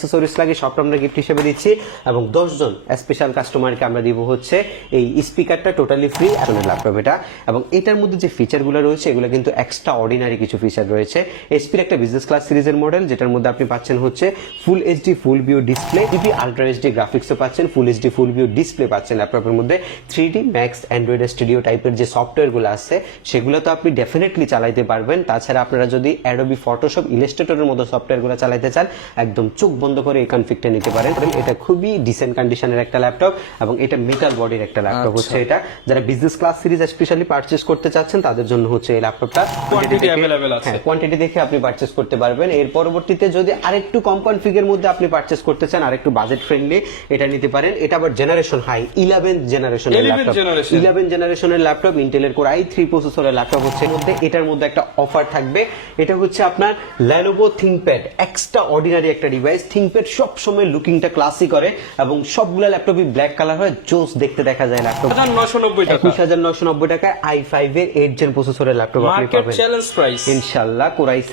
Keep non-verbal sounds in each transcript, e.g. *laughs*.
Accessories লাগে সব আমরা গিফট হিসেবে দিচ্ছি এবং দশজন স্পেশাল কাস্টমারকে আমরা দিব হচ্ছে এই স্পিকারটা টোটালি ফ্রি আপনার ল্যাপটপ এটা। এবং এটার মধ্যে যে ফিচারগুলো রয়েছে, এগুলো কিন্তু এক্সট্রা অর্ডিনারি কিছু ফিচার রয়েছে। এসপির একটা বিজনেস ক্লাস সিরিজের মডেল যেটার মধ্যে আপনি পাচ্ছেন হচ্ছে full HD full view display E P ultra HD গ্রাফিক্সও পাচ্ছেন full HD full view display পাচ্ছেন ল্যাপটপের মধ্যে। Three D Max Android Studio টাইপের যে সফটওয়্যারগুলো আছে, সেগুলো তো আপনি ডেফিনেটলি চালাইতে পারবেন। তাছাড়া আপনারা যদি অ্যাডোবি ফটোশপ ইলাস্ট্রেটরের মতো সফটওয়্যারগুলো চালাইতে চান, একদম চোখ করে এই কনফিগটা নিতে পারেন। কারণ এটা খুবই ডিসেন্ট কন্ডিশনের একটা ল্যাপটপ এবং এটা মেটাল বডির একটা ল্যাপটপ হচ্ছে এটা। যারা business class series specially purchase করতে চাচ্ছেন তাদের জন্য হচ্ছে এই ল্যাপটপটা Quantity available আছে। হ্যাঁ কোয়ান্টিটি দেখে আপনি পারচেস করতে পারবেন। এর পরবর্তীতে যদি আরেকটু কম কনফিগের মধ্যে আপনি পারচেস করতে চান আরেকটু বাজেট ফ্রেন্ডলি এটা নিতে পারেন। এটা আবার জেনারেশন হাই ইলেভেন জেনারেশনের 11th ল্যাপটপ। ইলেভেন জেনারেশনের ল্যাপটপ ইন্টেলের কোর আই থ্রি প্রসেসরের ল্যাপটপ হচ্ছে এর মধ্যে। এটার মধ্যে একটা অফার থাকবে। এটা হচ্ছে আপনার ল্যানোভো থিংপ্যাড এক্সট্রা অর্ডিনারি একটা ডিভাইস থিংপ্যাড সবসময় লুকিংটা ক্লাসি করে এবং সবগুলো ল্যাপটপই ব্ল্যাক কালার হয় জোস দেখতে দেখা যায় ল্যাপটপ হাজার নশো নব্বই টাকা। একুশ হাজার নশো নব্বই টাকায় আই ফাইভ এর এইট জেন প্রসেসরের ল্যাপটপ আপনি মার্কেট পাবেন। চ্যালেঞ্জ প্রাইস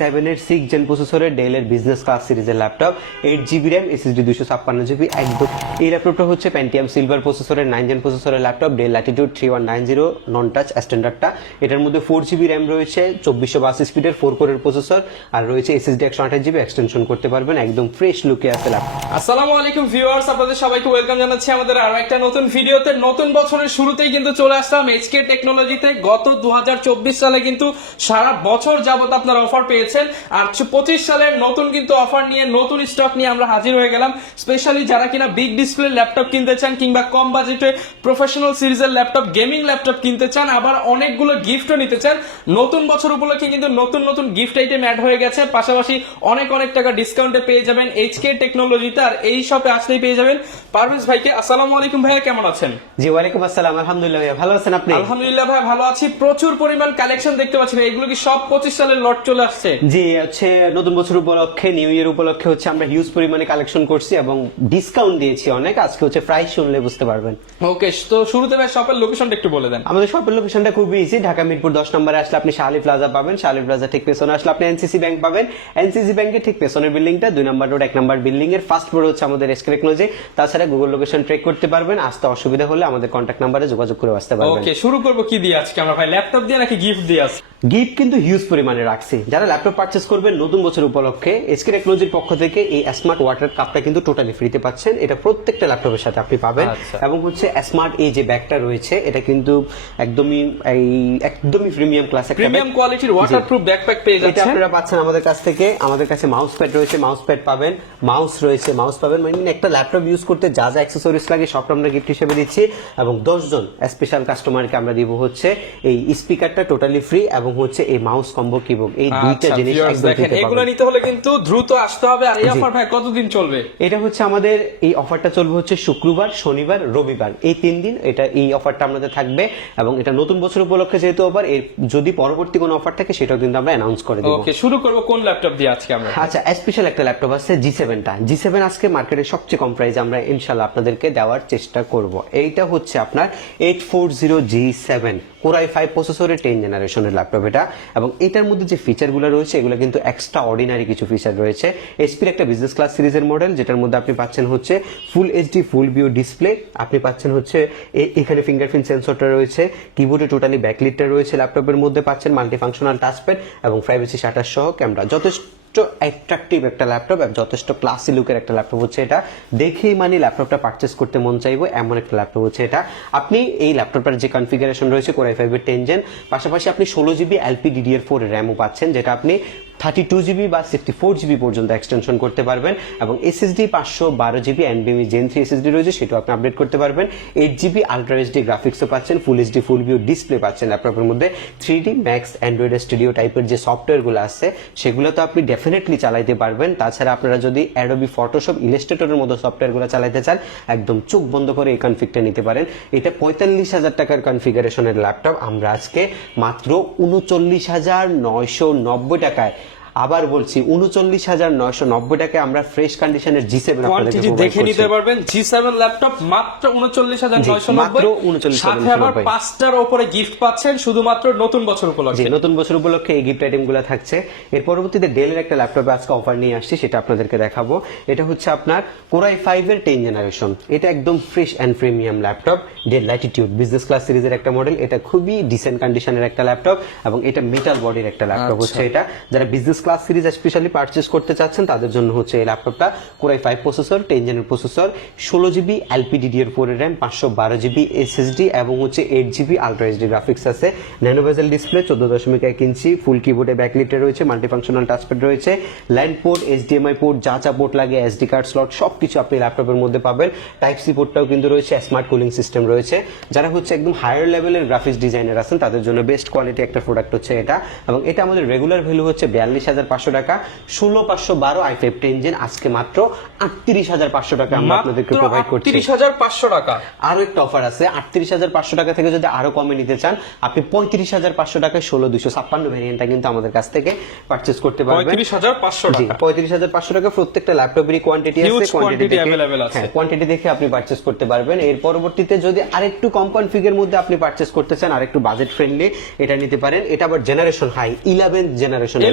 সেভেন এর সিক্স জেন প্রসেসরের ডেলের বিজনেস ক্লাস সিরিজের laptop eight GB RAM SSD দুশো ছাপ্পান্ন জিবি একদম। এই ল্যাপটপটা হচ্ছে সিলভার প্রসেসরের জেন প্রসেসরের laptop Dell Latitude three one nine zero non touch স্ট্যান্ডার্ডটা এটার মধ্যে ফোর জিবি র্যাম রয়েছে চব্বিশশো বাস স্পিডের ফোর কোরের প্রসেসর আর রয়েছে এসএসডি একশো আঠাশ জিবি এক্সটেনশন করতে পারবেন একদম ফ্রেশ লুকে আছে ল্যাপটপ আসসালামু আলাইকুম ভিউয়ার্স, আপনাদের সবাইকে ওয়েলকাম জানাচ্ছি আমাদের আরও একটা নতুন ভিডিওতে। নতুন বছরের শুরুতেই কিন্তু চলে আসলাম এইচকে টেকনোলজিতে গত দু সালে কিন্তু সারা বছর যাবত আপনারা অফার পেয়েছেন। আর পঁচিশ সালের নতুন কিন্তু অফার নিয়ে, নতুন স্টক নিয়ে আমরা হাজির হয়ে গেলাম। স্পেশালি যারা কিনা বিগ ডিসপ্লে ল্যাপটপ কিনতে চান কিংবা কম বাজেটে প্রফেশনাল সিরিজের ল্যাপটপ গেমিং ল্যাপটপ কিনতে চান, আবার অনেকগুলো গিফটও নিতে চান, নতুন বছর উপলক্ষে কিন্তু নতুন নতুন গিফট আইটেম অ্যাড হয়ে গেছে। পাশাপাশি অনেক অনেক টাকা ডিসকাউন্টে পেয়ে যাবেন এইচকে টেকনোলজিতে আর এই শপে আসলেই পেয়ে যাবেন। পারভেজ ভাইকে আসসালামু আলাইকুম ভাইয়া কেমন আছেন? জি ওয়ালাইকুম আসসালাম আলহামদুলিল্লাহ ভাইয়া ভালো আছেন আপনি? আলহামদুলিল্লাহ ভাই ভালো আছি। প্রচুর পরিমাণ কালেকশন দেখতে পাচ্ছি ভাই এগুলো কি সব পঁচিশ সালের লট চলে আসছে? জি হচ্ছে নতুন বছর উপলক্ষে নিউ ইয়ার উপলক্ষে হচ্ছে আমরা হিউজ পরিমাণে কালেকশন করছি এবং ডিসকাউন্ট দিয়েছি অনেক। আজকে হচ্ছে প্রাইস শুনলে বুঝতে পারবেন। ওকে তো শুরুতে ভাই শপের লোকেশনটা একটু বলে দেন। আমাদের শপের লোকেশনটা খুবই ইজি ঢাকা মিরপুর দশ নম্বরে আসলে আপনি শাহালি প্লাজা পাবেন। শাহালি প্লাজা ঠিক পেছনে আসলে আপনি এনসিসি ব্যাংক পাবেন। এনসিসি ব্যাংকের ঠিক পেছনের বিল্ডিংটা দুই নম্বর রোড এক নম্বর বিল্ডিং এর ফার্স্ট ফ্লোর হচ্ছে আমাদের এসকে ক্লোজে তাছাড়া গুগল লোকেশন ট্রেক করতে পারবেন। আসতে অসুবিধা হলে আমাদের কন্ট্যাক্ট নাম্বারে যোগাযোগ করে আসতে পারবেন। ওকে শুরু করব কি দিয়ে আজকে? আমরা ভাই ল্যাপটপ দিয়ে নাকি গিফট দিয়ে আস? গিফট কিন্তু হিউজ পরিমাণে রাখছি। যারা ল্যাপটপ পারচেস করবেন নতুন বছর উপলক্ষে এসকে টেকনোলজির পক্ষ থেকে এই স্মার্ট ওয়াটার কাপটা কিন্তু টোটালি ফ্রিতে পাচ্ছেন। এটা প্রত্যেকটা ল্যাপটপের সাথে আপনি পাবেন। আচ্ছা। এবং হচ্ছে স্মার্ট এই যে ব্যাগটা রয়েছে এটা কিন্তু একদমই এই একদমই প্রিমিয়াম ক্লাস প্রিমিয়াম কোয়ালিটির ওয়াটারপ্রুফ ব্যাকপ্যাক পেয়ে যাচ্ছেন। এটা আপনারা পাচ্ছেন আমাদের কাছ থেকে। আমাদের কাছে মাউস প্যাড রয়েছে মাউস প্যাড পাবেন মাউস রয়েছে মাউস পাবেন। মানে একটা ল্যাপটপ ইউজ করতে যা যা অ্যাক্সেসরিজ লাগে সব আমরা গিফট হিসেবে দিচ্ছি। এবং দশজন স্পেশাল কাস্টমারকে আমরা দিব হচ্ছে এই স্পিকারটা টোটালি ফ্রি এবং হচ্ছে এই মাউস কম্বো কিবোর্ড এই দুইটা আচ্ছা, জিনিস একদম দেখেন এগুলো নিতে হলে কিন্তু দ্রুত আসতে হবে। আর এই অফার ভাই কতদিন চলবে? এটা হচ্ছে আমাদের এই অফারটা চলবে হচ্ছে শুক্রবার শনিবার রবিবার। এই তিন দিন এটা এই অফারটা আমাদের থাকবে এবং এটা নতুন বছর উপলক্ষে যেহেতু অফার এর যদি পরবর্তী কোনো অফার থাকে সেটাও কিন্তু আমরা অ্যানাউন্স করে দিব। ওকে শুরু করব কোন ল্যাপটপ দিয়ে আজকে আমরা? আচ্ছা স্পেশাল একটা ল্যাপটপ আছে জি সেভেনটা জি সেভেন আজকে মার্কেটে সবচেয়ে কম প্রাইসে আমরা ইনশাআল্লাহ আপনাদেরকে দেওয়ার চেষ্টা করব। এইটা হচ্ছে আপনার eight four zero G seven core i five প্রসেসরের টেন জেনারেশনের ল্যাপটপ এটা। এবং এটার মধ্যে যে ফিচারগুলো রয়েছে, এগুলো কিন্তু এক্সট্রা অর্ডিনারি কিছু ফিচার রয়েছে। এসপির একটা বিজনেস ক্লাস সিরিজের মডেল যেটার মধ্যে আপনি পাচ্ছেন হচ্ছে full HD full view display আপনি পাচ্ছেন হচ্ছে এখানে ফিঙ্গারপ্রিন্ট সেন্সরটা রয়েছে কিবোর্ডে টোটালি ব্যাকলিটটা রয়েছে ল্যাপটপের মধ্যে পাচ্ছেন মাল্টিফাংশনাল টাচপ্যাড এবং প্রাইভেসি শাটার সহ ক্যামেরা যথেষ্ট অ্যাট্রাকটিভ একটা ল্যাপটপ যথেষ্ট ক্লাসি লুকের একটা ল্যাপটপ হচ্ছে এটা। দেখেই মানে ল্যাপটপটা পারচেস করতে মন চাইব, এমন একটা ল্যাপটপ হচ্ছে এটা। আপনি এই ল্যাপটপটার যে কনফিগারেশন রয়েছে কোরাই ফাইভের টেন জেন পাশাপাশি আপনি ষোলো জিবি এলপি ডিডিআর ফোর র্যামও পাচ্ছেন, যেটা আপনি থার্টি টু জিবি বা সিক্সটি ফোর জিবি পর্যন্ত এক্সটেনশন করতে পারবেন এবং এসএসডি পাঁচশো বারো জিবি এন এনবিএমি জেন থ্রি এসএসডি রয়েছে, সেটাও আপনি আপডেট করতে পারবেন। এইট জিবি আলট্রা এইচডি গ্রাফিক্সও পাচ্ছেন full HD full view display পাচ্ছেন ল্যাপটপের মধ্যে। Three D Max Android Studio টাইপের যে সফটওয়্যারগুলো আছে, সেগুলো তো আপনি ডেফিনেটলি চালাইতে পারবেন। তাছাড়া আপনারা যদি অ্যাডোবি ফটোশপ ইলাস্ট্রেটরের মতো সফটওয়্যারগুলো চালাইতে চান, একদম চোখ বন্ধ করে এই কনফিগটা নিতে পারেন। এটা পঁয়তাল্লিশ হাজার টাকার কনফিগারেশনের ল্যাপটপ আমরা আজকে মাত্র উনচল্লিশ হাজার নয়শো নব্বই টাকায় আবার বলছি উনচল্লিশ হাজার নয়শো নব্বই টাকায় আমরা ফ্রেশ কন্ডিশনের জি সেভেন দেখে নিতে পারবেন জি সেভেন ল্যাপটপ মাত্র উনচল্লিশ হাজার নয়শো নব্বই। 39,990 সাথে আবার পাঁচটার ওপরে গিফট পাচ্ছেন শুধুমাত্র নতুন বছর উপলক্ষে। নতুন বছর উপলক্ষে এই গিফট আইটেমগুলো থাকছে। এর পরবর্তীতে ডেলের একটা ল্যাপটপে আজকে অফার নিয়ে আসছি সেটা আপনাদেরকে দেখাবো। এটা হচ্ছে আপনার কোরাই ফাইভ এর টেন জেনারেশন এটা একদম fresh and premium laptop Dell Latitude business class সিরিজের একটা মডেল এটা খুবই ডিসেন্ট কন্ডিশনের একটা ল্যাপটপ এবং এটা মেটাল বডির একটা ল্যাপটপ হচ্ছে এটা। যারা business class series specially purchase করতে চাচ্ছেন, তাদের জন্য হচ্ছে এই ল্যাপটপটা core i five processor ten জেনের processor ষোলো জিবি এলপিডিডিআর ফোর র্যাম পাঁচশো বারো জিবি এসএসডি এবং হচ্ছে eight GB ultra HD graphics আছে। ন্যানোভেজেল ডিসপ্লে চোদ্দ দশমিক এক ইঞ্চি ফুল কিবোর্ডে ব্যাকলিটে রয়েছে মাল্টিফাংশনাল টাচপ্যাড রয়েছে। ল্যান্ড পোর্ট এইচডিএমআই পোর্ট যা যা পোর্ট লাগে এসডি কার্ড স্লট সবকিছু আপনি ল্যাপটপের মধ্যে পাবেন। টাইপ সি পোর্টটাও কিন্তু রয়েছে স্মার্ট কুলিং সিস্টেম রয়েছে। যারা হচ্ছে একদম হায়ার লেভেলের গ্রাফিক্স ডিজাইনার আছেন, তাদের জন্য বেস্ট কোয়ালিটি একটা প্রোডাক্ট হচ্ছে এটা। এবং এটা আমাদের রেগুলার ভ্যালু হচ্ছে বিয়াল্লিশ পাঁচশো টাকা ষোলো পাঁচশো বারো আই ফাইভ টেন জেন আজকে মাত্র আটত্রিশ হাজার পাঁচশো টাকা আমরা আপনাদেরকে প্রোভাইড করছি। আটত্রিশ হাজার পাঁচশো টাকা। আরও একটা অফার আছে আটত্রিশ হাজার পাঁচশো টাকা থেকে যদি আরও কমে নিতে চান আপনি পঁয়ত্রিশ হাজার পাঁচশো টাকায় ষোলো দুশো ছাপ্পান্ন ভ্যারিয়েন্টটা কিন্তু আমাদের কাছ থেকে পারচেস করতে পারবেন। পঁয়ত্রিশ হাজার পাঁচশো টাকা। পঁয়ত্রিশ হাজার পাঁচশো টাকা প্রত্যেকটা ল্যাপটপেরই কোয়ান্টিটি আছে কোয়ান্টিটি। হ্যাঁ কোয়ান্টিটি দেখে আপনি পারচেস করতে পারবেন। এর পরবর্তীতে যদি আরেকটু কম কনফিগের মধ্যে আপনি পারচেস করতে চান আরেকটু বাজেট ফ্রেন্ডলি এটা নিতে পারেন। এটা আবার জেনারেশন হাই ইলেভেন জেনারেশনের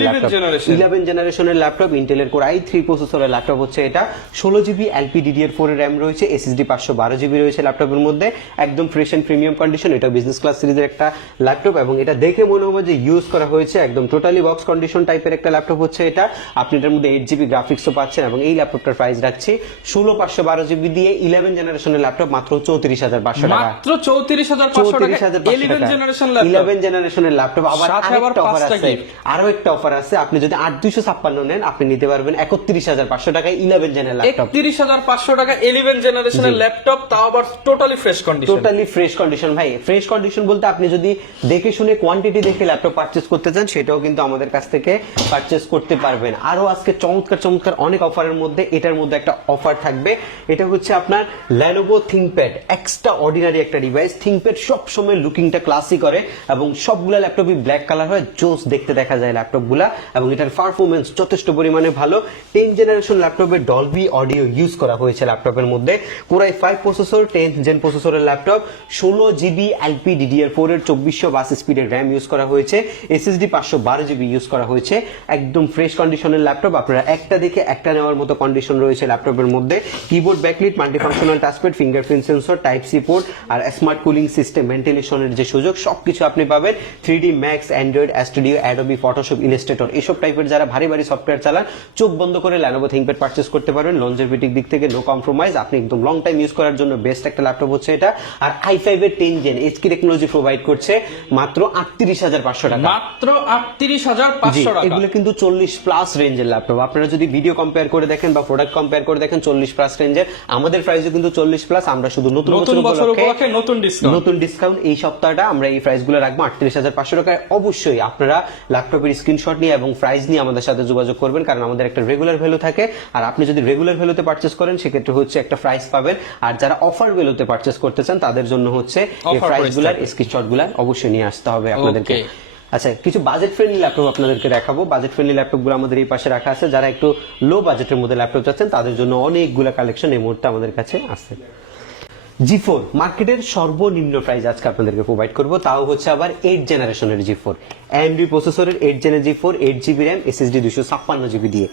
11th ল্যাপটপ generation। ইলেভেন জেনারেশনের ল্যাপটপ ইন্টেলের কোর আই থ্রি প্রসেসরের ল্যাপটপ হচ্ছে এটা। ষোলো জিবি এলপিডিডিআর ফোর র্যাম রয়েছে এসএসডি পাঁচশো বারো জিবি রয়েছে ল্যাপটপের মধ্যে। একদম ফ্রেশ এন্ড প্রিমিয়াম কন্ডিশন এটা বিজনেস ক্লাস সিরিজের একটা ল্যাপটপ এবং এটা দেখে মনে হবে যে ইউজ করা হয়েছে একদম টোটালি বক্স কন্ডিশন টাইপের একটা ল্যাপটপ হচ্ছে এটা। আপনি এটার মধ্যে এইট জিবি গ্রাফিক্সও পাচ্ছেন এবং এই ল্যাপটপটার প্রাইস রাখছি ষোলো পাঁচশো বারো জিবি দিয়ে ইলেভেন জেনারেশনের ল্যাপটপ মাত্র চৌত্রিশ হাজার পাঁচশো টাকা। মাত্র চৌত্রিশ হাজার পাঁচশো টাকা ইলেভেন জেনারেশন ল্যাপটপ জেনারেশনের ল্যাপটপ আবার আরেকটা অফার আছে। আরও একটা অফার আছে আপনি যদি আট দুইশো ছাপ্পান্ন নেন আপনি নিতে পারবেন একত্রিশ হাজার পাঁচশো টাকায় ইলেভেন জেনের ল্যাপটপ একত্রিশ হাজার পাঁচশো টাকা ইলেভেন জেনারেশনের ল্যাপটপ তাও আবার totally fresh condition totally fresh condition ভাই ফ্রেশ কন্ডিশন বলতে আপনি যদি দেখে শুনে কোয়ান্টিটি দেখে ল্যাপটপ পারচেস করতে চান সেটাও কিন্তু আমাদের কাছ থেকে পারচেস করতে পারবেন। আরও আজকে চমৎকার চমৎকার অনেক অফারের মধ্যে এটার মধ্যে একটা অফার থাকবে। এটা হচ্ছে আপনার ল্যানোভো থিংপ্যাড এক্সট্রা অর্ডিনারি একটা ডিভাইস থিংপ্যাড সব সময় লুকিংটা ক্লাসি করে এবং সবগুলা ল্যাপটপই ব্ল্যাক কালার হয় জোস দেখতে দেখা যায় ল্যাপটপগুলা এবং এটার পারফরমেন্স যথেষ্ট পরিমাণে ভালো। টেন জেনারেশন ল্যাপটপে ডলবি অডিও ইউজ করা হয়েছে ল্যাপটপের মধ্যে। Core i five processor ten gen প্রসেসরের ল্যাপটপ ষোলো জিবি এলপি ডিডিআর ফোর এর চব্বিশশো বাস স্পিডের র্যাম ইউজ করা হয়েছে। এসএসডি পাঁচশো বারো জিবি ইউজ করা হয়েছে। একদম ফ্রেশ কন্ডিশনের ল্যাপটপ আপনারা একটা দেখে একটা নেওয়ার মতো কন্ডিশন রয়েছে ল্যাপটপের মধ্যে। Keyboard backlit multifunctional touchpad fingerprint sensor type C port আর স্মার্ট কুলিং সিস্টেম ভেন্টিলেশনের যে সুযোগ, সবকিছু আপনি পাবেন। Three D Max Android Studio Adobe Photoshop Illustrator এসব টাইপের যারা ভারী ভারী সফটওয়্যার চালান চোখ বন্ধ করে ল্যানোভো থিংপ্যাড পারচেস করতে পারবেন। লঞ্জেভিটিক দিক থেকে নো কম্প্রোমাইজ আপনি একদম লং টাইম ইউজ করার জন্য বেস্ট একটা ল্যাপটপ হচ্ছে এটা। আর আই ফাইভ এর টেন জেন এইচকি টেকনোলজি প্রোভাইড করছে মাত্র আটত্রিশ হাজার পাঁচশো টাকা। মাত্র আটত্রিশ হাজার পাঁচশো টাকা। এগুলো কিন্তু চল্লিশ প্লাস রেঞ্জের ল্যাপটপ আপনারা যদি ভিডিও কম্পেয়ার করে দেখেন বা প্রোডাক্ট কম্পেয়ার করে দেখেন চল্লিশ প্লাস রেঞ্জের আমাদের প্রাইসও কিন্তু চল্লিশ প্লাস আমরা শুধু নতুন নতুন বছর উপলক্ষে নতুন ডিসকাউন্ট নতুন ডিসকাউন্ট এই সপ্তাহটা আমরা এই প্রাইসগুলো রাখব আটত্রিশ হাজার পাঁচশো টাকায়। অবশ্যই আপনারা ল্যাপটপের স্ক্রিনশট নিয়ে এবং প্রাইস নিয়ে আমাদের সাথে যোগাযোগ করবেন কারণ আমাদের একটা রেগুলার ভ্যালু থাকে। আর আপনি যদি রেগুলার ভ্যালুতে পারচেস করেন সেক্ষেত্রে হচ্ছে একটা প্রাইস পাবেন। আর যারা অফার ভ্যালুতে পারচেস করতে চান তাদের জন্য হচ্ছে এই Offer প্রাইসগুলার স্ক্রিনশটগুলা অবশ্যই নিয়ে আসতে হবে আপনাদেরকে. আচ্ছা কিছু বাজেট ফ্রেন্ডলি ল্যাপটপ আপনাদেরকে দেখাবো। বাজেট ফ্রেন্ডলি ল্যাপটপগুলো আমাদের এই পাশে রাখা আছে। যারা একটু লো বাজেটের মধ্যে ল্যাপটপ চাচ্ছেন তাদের জন্য অনেকগুলো কালেকশন এই মুহূর্তে আমাদের কাছে আছে। জি ফোর মার্কেটের সর্বনিম্ন প্রাইস আজকে আপনাদেরকে প্রোভাইড করব। তাও হচ্ছে আবার এইট জেনারেশনের জি ফোর প্রসেসরের eight জেনের G four eight GB RAM SSD দুশো ছাপ্পান্ন জিবি দিয়ে।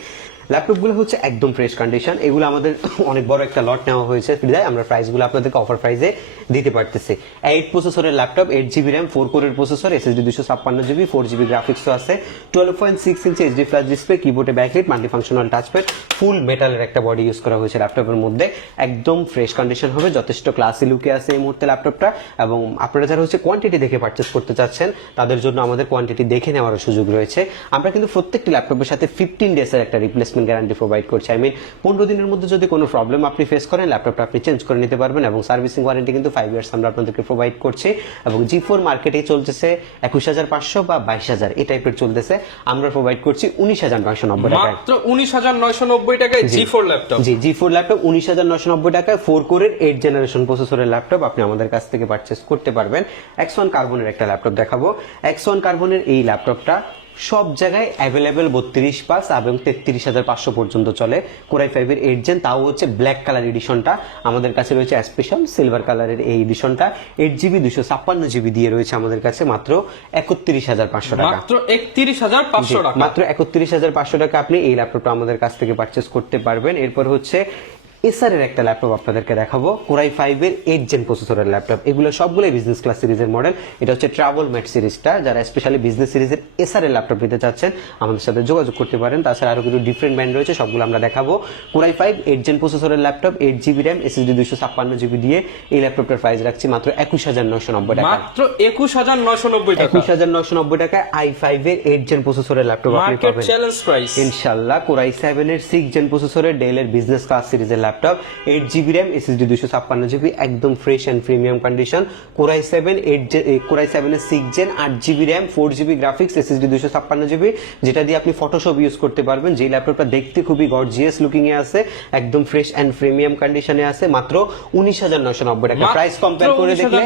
ল্যাপটপগুলো হচ্ছে একদম ফ্রেশ কন্ডিশন এগুলো আমাদের *laughs* অনেক বড় একটা লট নেওয়া হয়েছে বিধায় আমরা প্রাইসগুলো আপনাদেরকে অফার প্রাইসে দিতে পারতেছি। এইট প্রসেসরের laptop eight GB RAM four কোরের প্রসেসর এসএসডি দুশো ছাপ্পান্ন জিবি ফোর জিবি গ্রাফিক্সও আছে। টুয়েলভ পয়েন্ট সিক্স ইঞ্চি এইচডি ফ্ল্যাশ ডিসপ্লে কিবোর্ডে ব্যাকলিট মাল্টিফাংশনাল টাচপ্যাড ফুল মেটালের একটা বডি ইউজ করা হয়েছে ল্যাপটপের মধ্যে। একদম ফ্রেশ কন্ডিশন হবে, যথেষ্ট ক্লাসি লুকে আছে এই মুহূর্তে ল্যাপটপটা এবং আপনারা যারা হচ্ছে কোয়ান্টিটি দেখে পারচেস করতে চাচ্ছেন, তাদের জন্য আমাদের কোয়ান্টিটি দেখে নেওয়ার সুযোগ রয়েছে। আমরা কিন্তু প্রত্যেকটি ল্যাপটপের সাথে ফিফটিন ডেজের একটা রিপ্লেসমেন্ট গ্যারান্টি প্রোভাইড করছি। আই মিন পনেরো দিনের মধ্যে যদি কোনো প্রবলেম আপনি ফেস করেন ল্যাপটপটা আপনি চেঞ্জ করে নিতে পারবেন এবং সার্ভিসিং ওয়ারেন্টি কিন্তু ফাইভ ইয়ার্স আমরা আপনাদেরকে প্রোভাইড করছি এবং জি ফোর মার্কেটে চলতেছে একুশ হাজার পাঁচশো বা বাইশ হাজার এই টাইপের চলতেছে। আমরা প্রোভাইড করছি উনিশ হাজার নয়শো নব্বই টাকায়। মাত্র উনিশ হাজার নয়শো নব্বই টাকায় G. Four laptop G G four laptop উনিশ হাজার নশো নব্বই টাকায়। ফোর কোরের এইট জেনারেশন প্রসেসরের ল্যাপটপ আপনি আমাদের কাছ থেকে পারচেস করতে পারবেন। এক্স ওয়ান কার্বনের একটা ল্যাপটপ দেখাবো। এক্স ওয়ান কার্বনের এই ল্যাপটপটা সব জায়গায় অ্যাভেলেবেল বত্রিশ পাস এবং তেত্রিশ হাজার পাঁচশো পর্যন্ত চলে। কোরাই ফাইভের এইট জেন তাও হচ্ছে ব্ল্যাক কালার এডিশনটা আমাদের কাছে রয়েছে স্পেশাল সিলভার কালারের এই এডিশনটা এইট জিবি দুশো ছাপ্পান্ন জিবি দিয়ে রয়েছে আমাদের কাছে মাত্র একত্রিশ হাজার পাঁচশো টাকা। মাত্র একত্রিশ হাজার পাঁচশো টাকা। মাত্র একত্রিশ হাজার পাঁচশো টাকা আপনি এই ল্যাপটপটা আমাদের কাছ থেকে পারচেস করতে পারবেন। এরপর হচ্ছে এসআর এর একটা ল্যাপটপ আপনাদেরকে দেখাবো। কোরাই ফাইভ এর এইট জেন প্রসেসরের ল্যাপটপ। এগুলো সবগুলোই বিজনেস ক্লাস সিরিজের মডেল এটা হচ্ছে ট্রাভেল ম্যাট সিরিজটা যারা স্পেশালি বিজনেস সিরিজের এসআর এর ল্যাপটপ নিতে চাচ্ছেন আমাদের সাথে যোগাযোগ করতে পারেন। তাছাড়া আরও কিছু ডিফারেন্ট ব্র্যান্ড রয়েছে সবগুলো আমরা দেখাবো। Core i five eight gen প্রসেসরের laptop eight GB RAM SSD দুইশো ছাপ্পান্ন জিবি দিয়ে এই ল্যাপটপটার প্রাইস রাখছি মাত্র একুশ হাজার নয়শো নব্বই টাকা মাত্র একুশ হাজার নয়শো নব্বই টাকা। একুশ হাজার নয়শো নব্বই টাকায় আই ফাইভ এর এইট জেন প্রসেসরের ল্যাপটপ আপনি পাবেন। ইনশাল্লাহ কোরাই সেভেন এর সিক্স জেন প্রসেসরের ডেলের বিজনেস ক্লাস সিরিজের laptop eight GB RAM SSD দুশো ছাপ্পান্ন জিবি একদম fresh and premium condition core i seven eight core i seven এর সিক্স জেন আট GB RAM four GB graphics SSD দুশো ছাপ্পান্ন জিবি যেটা দিয়ে আপনি ফটোশপ ইউজ করতে পারবেন। যে ল্যাপটপটা দেখতে খুবই গর্জিয়াস লুকিং এ আছে একদম ফ্রেশ অ্যান্ড প্রিমিয়াম কন্ডিশনে আছে মাত্র উনিশ হাজার নয়শো নব্বই টাকা। প্রাইস কম্পেয়ার করে দেখলে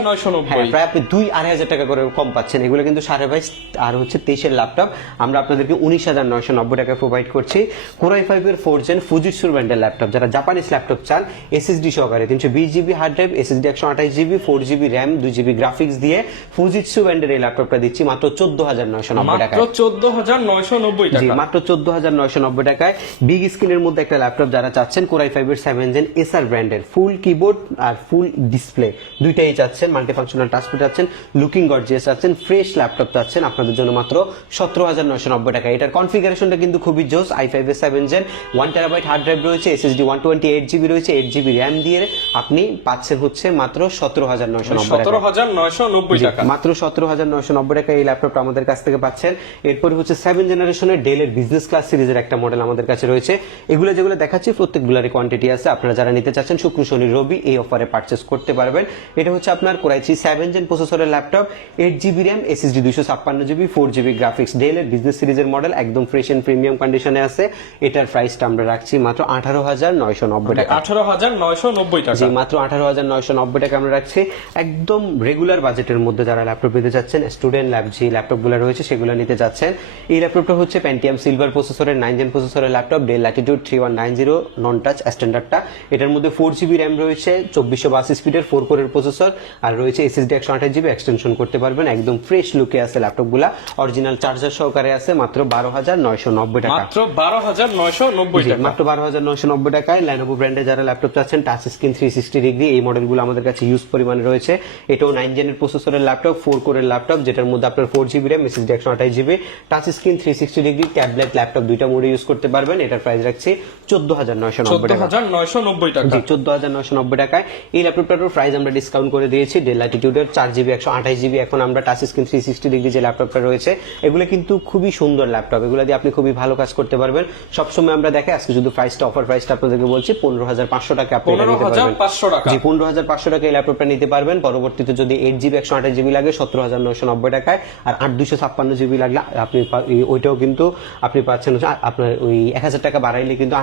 হ্যাঁ, প্রায় আপনি দুই আড়াই হাজার টাকা করে কম পাচ্ছেন। এগুলো কিন্তু সাড়ে বাইশ আর হচ্ছে তেইশের ল্যাপটপ আমরা আপনাদেরকে উনিশ হাজার নয়শো নব্বই টাকা প্রোভাইড করছি। কোরাই ফাইভ এর ফোর জেন ফুজিসুর ব্র্যান্ডের ল্যাপটপ যারা জাপানিজ ল্যাপটপ চান এসএসডি সহকারে। তিনশো বিশ জিবি হার্ড ড্রাইভ এসএসডি একশো আঠাশ জিবি ফোর জিবি র্যাম দুই জিবি গ্রাফিক্স দিয়ে ফুজিটসু ব্র্যান্ডের এই ল্যাপটপটা দিচ্ছি মাত্র চোদ্দ হাজার নয়শো নব্বই টাকা চোদ্দ হাজার নয়শো নব্বই জি টাকা। মাত্র চোদ্দ হাজার নয়শো নব্বই টাকায়। বিগ স্ক্রিনের মধ্যে একটা ল্যাপটপ যারা চাচ্ছেন কোরাই ফাইভ এর সেভেন জেন এসআর ব্র্যান্ডের ফুল কিবোর্ড আর ফুল ডিসপ্লে দুইটাই চাচ্ছেন মাল্টি ফাংশনাল টাচপে চাচ্ছেন লুকিং গর্জিয়াস চাচ্ছেন ফ্রেশ ল্যাপটপ চাচ্ছেন আপনাদের জন্য মাত্র সতেরো হাজার নয়শো নব্বই টাকা এটার কনফিগারেশনটা কিন্তু খুবই জোস আই ফাইভ এর seven gen one terabyte hard drive রয়েছে SSD one twenty eight GB রয়েছে এইট জিবি র্যাম দিয়ে আপনি পাচ্ছেন হচ্ছে মাত্র সতেরো হাজার নয়শো টাকা। সতেরো হাজার নয়শো নব্বই টাকা। মাত্র সতেরো হাজার নয়শো নব্বই টাকা এই ল্যাপটপটা আমাদের কাছ থেকে পাচ্ছেন। এরপরে হচ্ছে সেভেন জেনারেশনের ডেলের বিজনেস ক্লাস সিরিজের একটা মডেল আমাদের কাছে রয়েছে। এগুলো যেগুলো দেখাচ্ছি প্রত্যেকগুলোরই কোয়ান্টিটি আছে। আপনারা যারা নিতে চাচ্ছেন শুক্র শনি রবি এই অফারে পারচেস করতে পারবেন। এটা হচ্ছে আপনার কোরাইচি সেভেন জেন প্রসেসরের laptop eight GB RAM SSD দুশো ছাপ্পান্ন জিবি ফোর জিবি গ্রাফিক্স ডেলের বিজনেস সিরিজের মডেল একদম ফ্রেশ এন্ড প্রিমিয়াম কন্ডিশনে আছে। এটার প্রাইসটা আমরা রাখছি মাত্র আঠারো হাজার নয়শো নব্বই টাকা। আঠারো হাজার নয়শো নব্বই টাকা। জি মাত্র আঠারো হাজার নয়শো নব্বই টাকা আমরা রাখছি। একদম রেগুলার বাজেটের মধ্যে যারা ল্যাপটপ নিতে চাচ্ছেন স্টুডেন্ট ল্যাব যে ল্যাপটপগুলো রয়েছে সেগুলো নিতে চাচ্ছেন এই ল্যাপটপটা হচ্ছে প্যান্টিয়াম সিলভার প্রসেসরের নাইন জেন প্রসেসরের laptop Dell Latitude three one nine zero non touch স্ট্যান্ডার্ডটা এটার মধ্যে ফোর জিবি র্যাম রয়েছে চব্বিশশো বাস স্পিডের ফোর কোরের প্রসেসর আর রয়েছে এসএসডি একশো আঠাশ জিবি এক্সটেনশন করতে পারবেন। একদম ফ্রেশ লুকে আছে ল্যাপটপগুলা অরিজিনাল চার্জার সহকারে আছে মাত্র বারো হাজার নয়শো নব্বই টাকা। মাত্র বারো হাজার নয়শো নব্বই টাকা। মাত্র বারো হাজার নয়শো নব্বই টাকায় ল্যানোভো ব্র্যান্ডে যারা ল্যাপটপ চাচ্ছেন touch screen three sixty degree এই মডেলগুলো আমাদের কাছে ইউজ পরিমাণে রয়েছে। এটাও নাইন জেনের প্রসেসরের ল্যাপটপ ফোর কোরের ল্যাপটপ যেটার মধ্যে আপনার ফোর জিবি র্যাম এসএসডি একশো আঠাশ GB touch screen three sixty degree tablet laptop দুইটা মোডে ইউজ করতে পারবেন। এটার প্রাইস রাখছি চোদ্দ হাজার নয়শো নব্বই টাকা। জি চোদ্দ হাজার নয়শো নব্বই টাকায়। এই ল্যাপটপটার প্রাইস আমরা ডিসকাউন্ট করে দিয়েছি। ডেল ল্যাটিটিউডের চার জিবি একশো আঠাশ জিবি এখন আমরা touch screen three sixty degree যে ল্যাপটপটা রয়েছে এগুলো কিন্তু খুবই সুন্দর ল্যাপটপ এগুলো দিয়ে আপনি খুবই ভালো কাজ করতে পারবেন। সবসময় আমরা দেখে আজকে শুধু প্রাইসটা অফার প্রাইসটা আপনাদেরকে বলছি পনেরো হাজার পাঁচশো টাকা আপনি জি পনেরো হাজার পাঁচশো টাকা এই ল্যাপটপটা নিতে পারবেন। পরবর্তীতে যদি এইট জিবি একশো আঠাশ জিবি লাগে সতেরো হাজার নয়শো নব্বই টাকায়। আর আট দুশো ছাপ্পান্ন জিবি লাগলে আপনি ওইটাও কিন্তু আপনি পাচ্ছেন আপনার ওই এক হাজার টাকা বাড়াইলে কিন্তু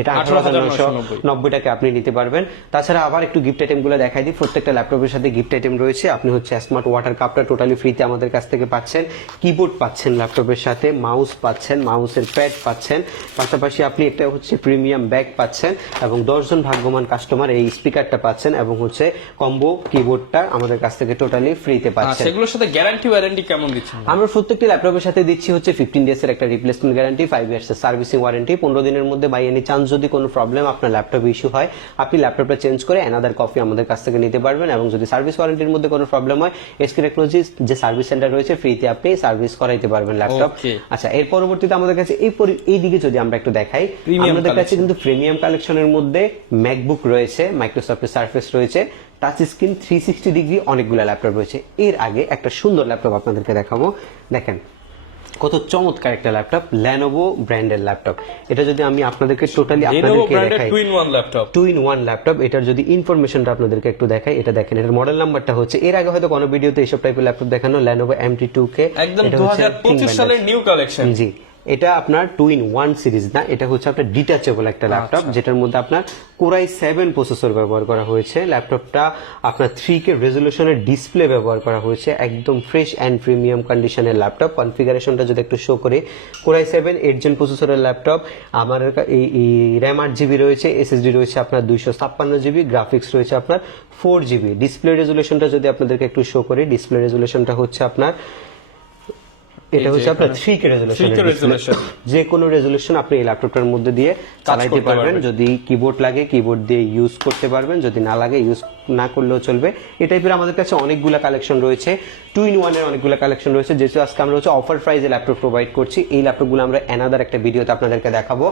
এটা আঠারো হাজার নয়শো নব্বই। টাকা আপনি নিতে পারবেন। তাছাড়া আবার একটু গিফট আইটেমগুলো দেখাই দিই। প্রত্যেকটা ল্যাপটপের সাথে গিফট আইটেম রয়েছে। আপনি হচ্ছে স্মার্ট ওয়াটার কাপটা টোটালি ফ্রিতে আমাদের কাছ থেকে পাচ্ছেন। কিবোর্ড পাচ্ছেন ল্যাপটপের সাথে মাউস পাচ্ছেন মাউসের প্যাড পাচ্ছেন। পাশাপাশি আপনি একটা হচ্ছে প্রিমিয়াম ব্যাগ পাচ্ছেন। এবং দশজন ভাগ্যবান কাস্টমার এই স্পিকারটা পাচ্ছেন এবং হচ্ছে কম্বো কিবোর্ডটা আমাদের কাছ থেকে টোটালি ফ্রিতে পাচ্ছেন। সেগুলোর সাথে গ্যারান্টি ওয়ারেন্টি কেমন দিচ্ছেন? আমরা প্রত্যেকটি ল্যাপটপের সাথে দিচ্ছি হচ্ছে ফিফটিন ডেজ এর একটা রিপ্লেসমেন্ট গ্যারান্টি ফাইভ ইয়ার্স এর সার্ভিসিং ওয়ারেন্টি পনেরো দিনের মধ্যে বাই এনি চান্স যদি কোনো প্রবলেম আপনার ল্যাপটপ ইস্যু হয় আপনি ল্যাপটপটা চেঞ্জ করে অ্যানাদার কপি আমাদের কাছ থেকে নিতে পারবেন এবং যদি সার্ভিস ওয়ারেন্টির মধ্যে কোনো প্রবলেম হয় এসকে টেকনোলজি যে সার্ভিস সেন্টার রয়েছে ফ্রিতে আপনি সার্ভিস করাইতে পারবেন ল্যাপটপ আচ্ছা এর পরবর্তীতে আমাদের কাছে এই এই দিকে যদি আমরা একটু দেখাই আমাদের কাছে কিন্তু প্রিমিয়াম কালেকশনের মধ্যে ম্যাকবুক রয়েছে মাইক্রোসফটের সার্ফেস রয়েছে touch screen three sixty degree অনেকগুলো ল্যাপটপ রয়েছে। এর আগে একটা সুন্দর ল্যাপটপ আপনাদেরকে দেখাবো। দেখেন কত চমৎকার একটা ল্যাপটপ ল্যানোভো ব্র্যান্ডের ল্যাপটপ। এটা যদি আমি আপনাদেরকে টোটালি আপনাদেরকে দেখাই। Two in one laptop. Two in one laptop এটার যদি ইনফরমেশনটা আপনাদেরকে একটু দেখাই এটা দেখেন এটার মডেল নাম্বারটা হচ্ছে এর আগে হয়তো কোনো ভিডিওতে এইসব টাইপের ল্যাপটপ দেখানো ল্যানোভো এমটি টু কে একদম দু হাজার পঁচিশ সালের নিউ কালেকশন জি। এটা আপনার টু ইন ওয়ান সিরিজ না? এটা হচ্ছে আপনার ডিটাচেবল একটা ল্যাপটপ যেটার মধ্যে আপনার কোরাই সেভেন প্রসেসর ব্যবহার করা হয়েছে। ল্যাপটপটা আপনার থ্রি কে রেজলিউশনের ডিসপ্লে ব্যবহার করা হয়েছে। একদম ফ্রেশ অ্যান্ড প্রিমিয়াম কন্ডিশনের ল্যাপটপ কনফিগারেশনটা যদি একটু শো করে core i seven eight gen প্রসেসরের ল্যাপটপ আমার এই র্যাম আট জিবি রয়েছে এসএসডি রয়েছে আপনার দুইশো ছাপ্পান্ন জিবি গ্রাফিক্স রয়েছে আপনার ফোর জিবি ডিসপ্লে রেজলিউশনটা যদি আপনাদেরকে একটু শো করে ডিসপ্লে রেজলিউশনটা হচ্ছে আপনার এটা হচ্ছে আপনার থ্রি কে রেজলিউশন যে কোনো রেজলিউশন আপনি এই ল্যাপটপটার মধ্যে দিয়ে চালাইতে পারবেন। পারবেন। যদি কিবোর্ড লাগে কিবোর্ড দিয়ে ইউজ করতে পারবেন। যদি না লাগে ইউজ না করলেও চলবে। এই টাইপের আমাদের কাছে অনেকগুলো কালেকশন রয়েছে। টু ইন ওয়ানের অনেকগুলো কালেকশন রয়েছে। যেহেতু আজকে আমরা হচ্ছে অফার প্রাইজে ল্যাপটপ প্রোভাইড করছি এই ল্যাপটপগুলো আমরা অ্যানাদার একটা ভিডিওতে আপনাদেরকে দেখাবো।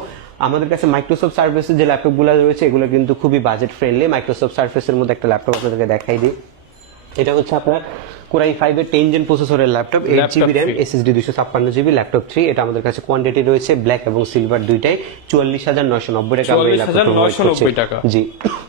আমাদের কাছে মাইক্রোসফট সার্ভিসের যে ল্যাপটপগুলো রয়েছে এগুলো কিন্তু খুবই বাজেট ফ্রেন্ডলি মাইক্রোসফট সার্ভিসের মধ্যে একটা ল্যাপটপ আপনাদেরকে দেখাই দিই। এটা হচ্ছে আপনার কোরাই ফাইভ এর টেন জেন প্রসেসরের laptop eight GB RAM. SSD দুশো ছাপ্পান্ন জিবি ল্যাপটপ থ্রি এটা আমাদের কাছে কোয়ান্টিটি রয়েছে ব্ল্যাক এবং সিলভার দুইটাই চুয়াল্লিশ হাজার নয়শো নব্বই টাকা আমরা এই ল্যাপটপ 44,990 টাকা। জি।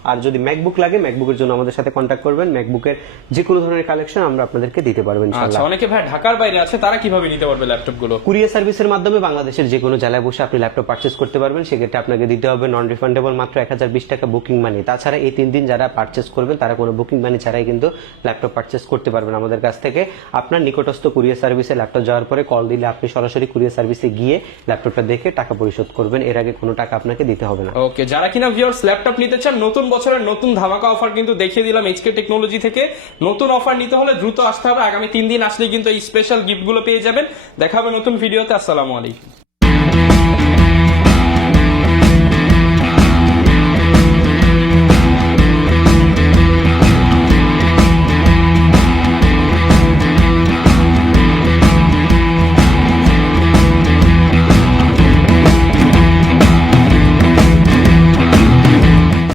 আর যদি ম্যাকবুক লাগে ম্যাকবুকের জন্য আমাদের সাথে কন্ট্যাক্ট করবেন ম্যাকবুকের যে কোনো ধরনের কালেকশন আমরা আপনাদেরকে দিতে পারব আচ্ছা অনেকে ভাই ঢাকার বাইরে আছে তারা কীভাবে নিতে পারবে ল্যাপটপগুলো কুরিয়ার সার্ভিসের মাধ্যমে বাংলাদেশের যে কোনো জেলায় বসে আপনি ল্যাপটপ পারচেস করতে পারবেন সেক্ষেত্রে আপনাকে দিতে হবে নন রিফান্ডেবল মাত্র এক হাজার বিশ টাকা বুকিং মানি তাছাড়া এই তিন দিন যারা পারচেস করবেন তারা কোনো বুকিং মানি ছাড়াই কিন্তু ল্যাপটপ পারচেস করতে পারবেন আমাদের কাছ থেকে। আপনার নিকটস্থ কুরিয়ার সার্ভিসে ল্যাপটপ যাওয়ার পরে কল দিলে আপনি সরাসরি কুরিয়ার সার্ভিসে গিয়ে ল্যাপটপটা দেখে টাকা পরিশোধ করবেন। এর আগে কোনো টাকা আপনাকে দিতে হবে না। ওকে যারা কিনা ভিউয়ার্স ল্যাপটপ নিতে চান, নতুন বছরের নতুন ধামাকা অফার কিন্তু দেখিয়ে দিলাম এইচকে টেকনোলজি থেকে। নতুন অফার নিতে হলে দ্রুত আসতে হবে। আগামী তিন দিন আসলে কিন্তু এই স্পেশাল গিফটগুলো পেয়ে যাবেন। দেখা হবে নতুন ভিডিওতে আসসালামু আলাইকুম।